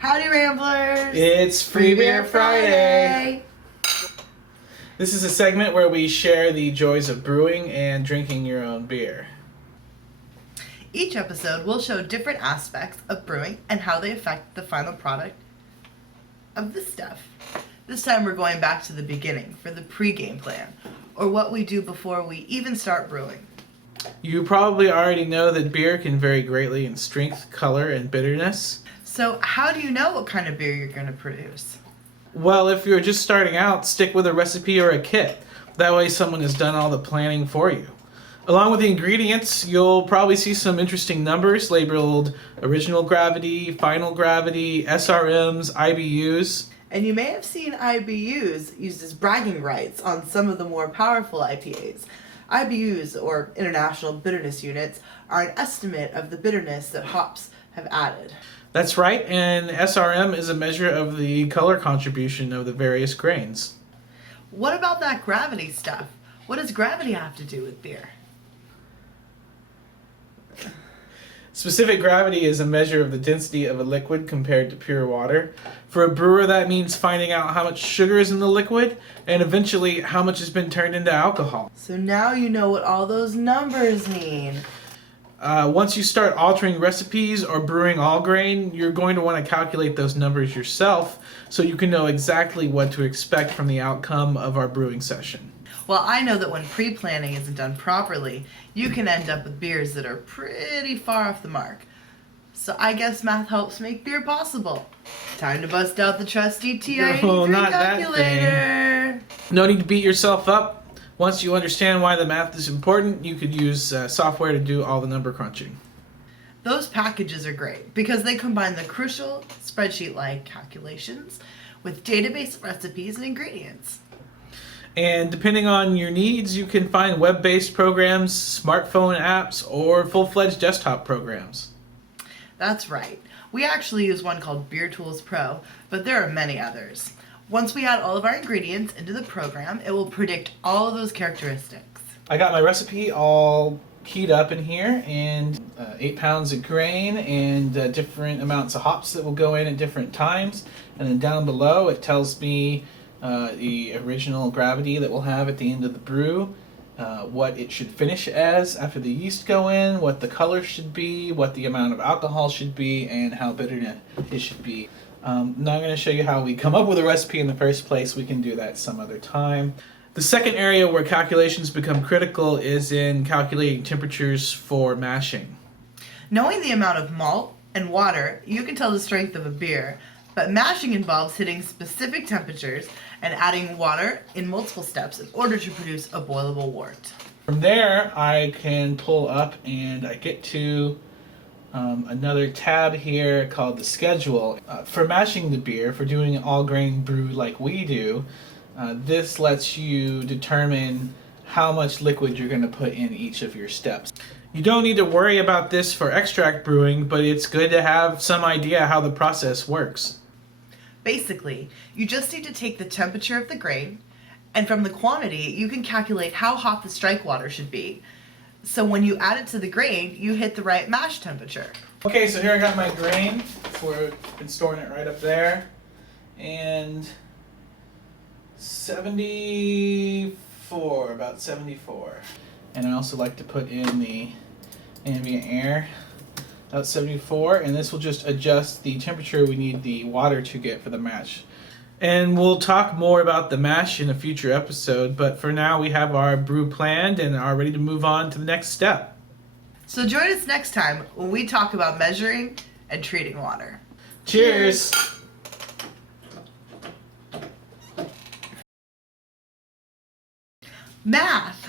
Howdy, Ramblers! It's Free Beer Friday! This is a segment where we share the joys of brewing and drinking your own beer. Each episode will show different aspects of brewing and how they affect the final product of the stuff. This time we're going back to the beginning for the pre-game plan, or what we do before we even start brewing. You probably already know that beer can vary greatly in strength, color, and bitterness. So how do you know what kind of beer you're going to produce? Well, if you're just starting out, stick with a recipe or a kit. That way someone has done all the planning for you. Along with the ingredients, you'll probably see some interesting numbers labeled original gravity, final gravity, SRMs, IBUs. And you may have seen IBUs used as bragging rights on some of the more powerful IPAs. IBUs, or International Bitterness Units, are an estimate of the bitterness that hops have added. That's right, and SRM is a measure of the color contribution of the various grains. What about that gravity stuff? What does gravity have to do with beer? Specific gravity is a measure of the density of a liquid compared to pure water. For a brewer, that means finding out how much sugar is in the liquid and eventually how much has been turned into alcohol. So now you know what all those numbers mean. Once you start altering recipes or brewing all grain, you're going to want to calculate those numbers yourself so you can know exactly what to expect from the outcome of our brewing session. Well, I know that when pre-planning isn't done properly, you can end up with beers that are pretty far off the mark. So I guess math helps make beer possible. Time to bust out the trusty TI-83 not that calculator. No need to beat yourself up. Once you understand why the math is important, you could use software to do all the number crunching. Those packages are great because they combine the crucial spreadsheet-like calculations with database recipes and ingredients. And depending on your needs, you can find web-based programs, smartphone apps, or full-fledged desktop programs. That's right. We actually use one called Beer Tools Pro, but there are many others. Once we add all of our ingredients into the program, it will predict all of those characteristics. I got my recipe all keyed up in here, and 8 pounds of grain and different amounts of hops that will go in at different times. And then down below it tells me the original gravity that we'll have at the end of the brew, what it should finish as after the yeast go in, what the color should be, what the amount of alcohol should be, and how bitter it should be. Now I'm going to show you how we come up with a recipe in the first place. We can do that some other time. The second area where calculations become critical is in calculating temperatures for mashing. Knowing the amount of malt and water, you can tell the strength of a beer, but mashing involves hitting specific temperatures and adding water in multiple steps in order to produce a boilable wort. From there, I can pull up and I get to another tab here called the schedule. For mashing the beer, for doing an all grain brew like we do, this lets you determine how much liquid you're going to put in each of your steps. You don't need to worry about this for extract brewing, but it's good to have some idea how the process works. Basically, you just need to take the temperature of the grain, and from the quantity, you can calculate how hot the strike water should be. So when you add it to the grain, you hit the right mash temperature. Okay, so here I got my grain. I've been storing it right up there. And 74, about 74. And I also like to put in the ambient air, about 74. And this will just adjust the temperature we need the water to get for the mash. And we'll talk more about the mash in a future episode, but for now we have our brew planned and are ready to move on to the next step. So join us next time when we talk about measuring and treating water. Cheers! Math!